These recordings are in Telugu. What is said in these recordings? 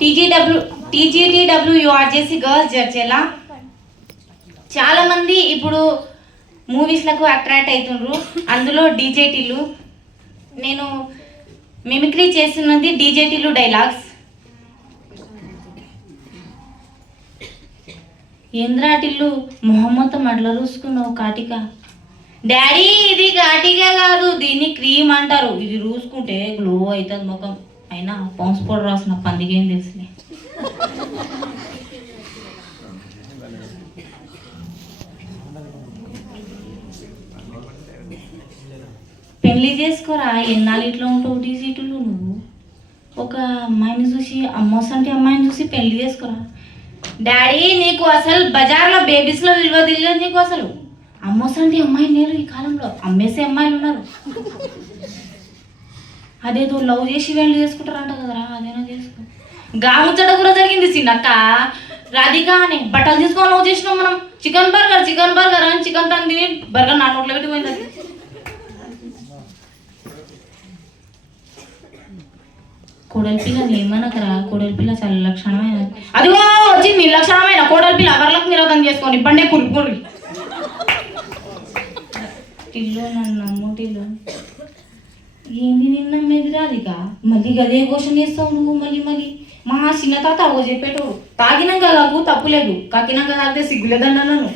టీజీటీడబ్ల్యూఆర్జేసి గర్ల్స్ జడ్జెలా చాలా మంది ఇప్పుడు మూవీస్లకు అట్రాక్ట్ అవుతుండ్రు. అందులో డీజేటీలు. నేను మిమిక్రీ చేస్తున్నది డీజేటీలు డైలాగ్స్. ఏంద్రాటిల్లు మొహమ్మద్ మడ్ల రూసుకున్నావు కాటిక. డాడీ ఇది కాటిక కాదు, దీన్ని క్రీమ్ అంటారు. ఇది రూసుకుంటే గ్లో అవుతుంది ముఖం. అయినా పౌన్స్ పౌడర్ రాసిన పందికేం తెలుసులే. పెళ్లి చేసుకోరా, ఎన్నాళ్ళు ఇట్లా ఉంటావు డీజీటీలు నువ్వు. ఒక అమ్మాయిని చూసి అమ్మోసంటి అమ్మాయిని చూసి పెళ్లి చేసుకోరా. డాడీ నీకు అసలు బజార్లో బేబీస్లో విలువ తెలియదు. నీకు అసలు అమ్మోసంటి అమ్మాయిని లేరు ఈ కాలంలో, అమ్మేసే అమ్మాయిలు ఉన్నారు. అదేదో లవ్ చేసి పెళ్లి చేసుకుంటారంట కదరా, అదేనా చేసుకో. గాముచ్చట కూడా జరిగింది చిన్నక్క. రాధిక అని బట్టలు తీసుకొని లవ్ చేసినాం మనం. చికెన్ బర్గర్ అని చికెన్ తంది బర్గర్ నా నోట్లో పెట్టిపోయింది. అది కోడలి పిల్ల ఏమనకరా, కోడలి పిల్ల చాలా లక్షణమైన. అదిగో వచ్చింది నిర్లక్షణమైన కోడలి పిల్ల. ఎవరికి నిరోధం చేసుకొని ఇబ్బండే కురుకుర్రి టిల్లు నన్ను నమ్ముటిల్లు. ఏంది నిన్న మెదిరాదిక మళ్ళీ గదే క్వశ్చన్ చేస్తావు నువ్వు. మళ్ళీ మా చిన్న తాత ఓ చెప్పేటోడు, తాగినాక కాకు తప్పులేదు, కక్కినాక తాగితే సిగ్గులేదన్నా. నన్ను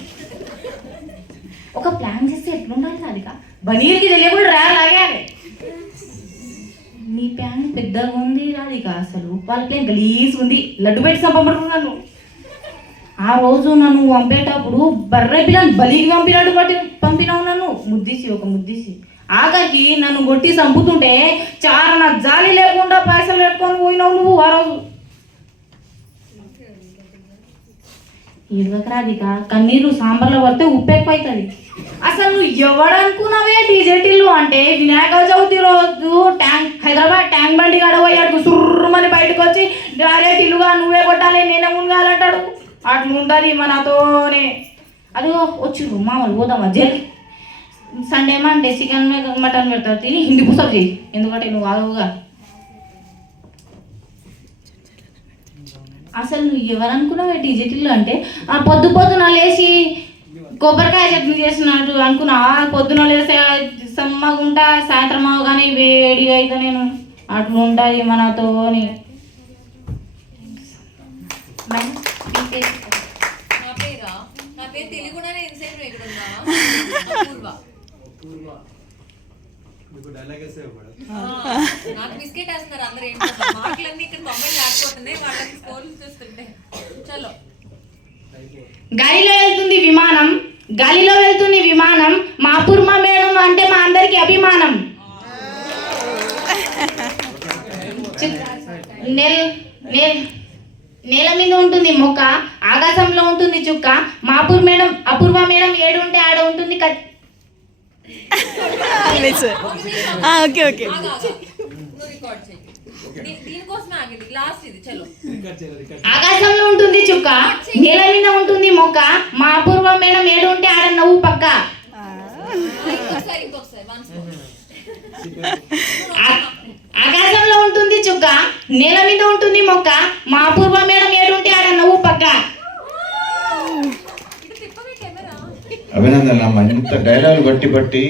ఒక ప్లాన్ చేస్తే ఎట్లుండాలి రాధిక, బనీర్కి తెలియకుండా లాగాలి. నీ ప్యాన్ పెద్దగా ఉంది రాధిక, అసలు వాళ్ళ ప్లేన్ గలీజ్ ఉంది. లడ్డు పెట్టి చంపబడుతున్నాను. ఆ రోజు నన్ను పంపేటప్పుడు బర్రె పిల్లని బలికి పంపినావు నన్ను. ఒక ముద్దిసి ఆఖరికి నన్ను కొట్టి చంపుతుంటే చారణ జాలి లేకుండా పైసలు పెట్టుకొని పోయినావు నువ్వు ఆ రోజు. ఇరవక రాధిక, కన్నీరు సాంబార్లో పడితే ఉప్పు ఎక్కువ అవుతుంది. అసలు నువ్వు ఎవడనుకున్నావే డీజేటీలు అంటే. వినాయక చవితి రోజు హైదరాబాద్ ట్యాంక్ బండి గడవయ్యాడు సుర్రమని బయటకు వచ్చి డైరెక్టిల్లుగా నువ్వే కొట్టాలి నేనే మునగాలంటాడు. అట్లా ఉంటుంది మనతోనే. అదిగో వచ్చిర్రు మామూలు పోదామా జల్లి. సండే మండే చికెన్ మటన్ పెడతారు, తిని హిందీ పుస్తకం చేయి. ఎందుకంటే నువ్వు ఆగవుగా. అసలు నువ్వు ఎవరనుకున్నావే డీజేటీలు అంటే. ఆ పొద్దున లేచి కొబ్బరికాయ చట్నీ చేసినట్టు అనుకున్నా. పొద్దున లేస్తే సమ్మగుంటా, సాయంత్రం అవగానే వేడి అయితే నేను. అట్లా ఉంటుంది మనతోని. గాలిలో వెళ్తుంది విమానం, మా పుర్మా మేడం అంటే మా అందరికి అభిమానం. నేల మీద ఉంటుంది మొక్క, ఆకాశంలో ఉంటుంది చుక్క. మా అపూర్వ మేడం ఏడు ఉంటే ఆడ ఉంటుంది. ఆకాశంలో ఉంటుంది చుక్క, నేల మీద ఉంటుంది మొక్క. మా అపూర్వ మేడం ఏడు ఉంటే ఆడ నవ్వు పక్క. ఆకాశంలో ఉంటుంది చుక్క, నేల మీద ఉంటుంది మొక్క. మా అపూర్వ మేడం ఏడు ఉంటే ఆడ నవ్వు పక్క. అభినందన. ఇంత డైలాగ్ బట్టి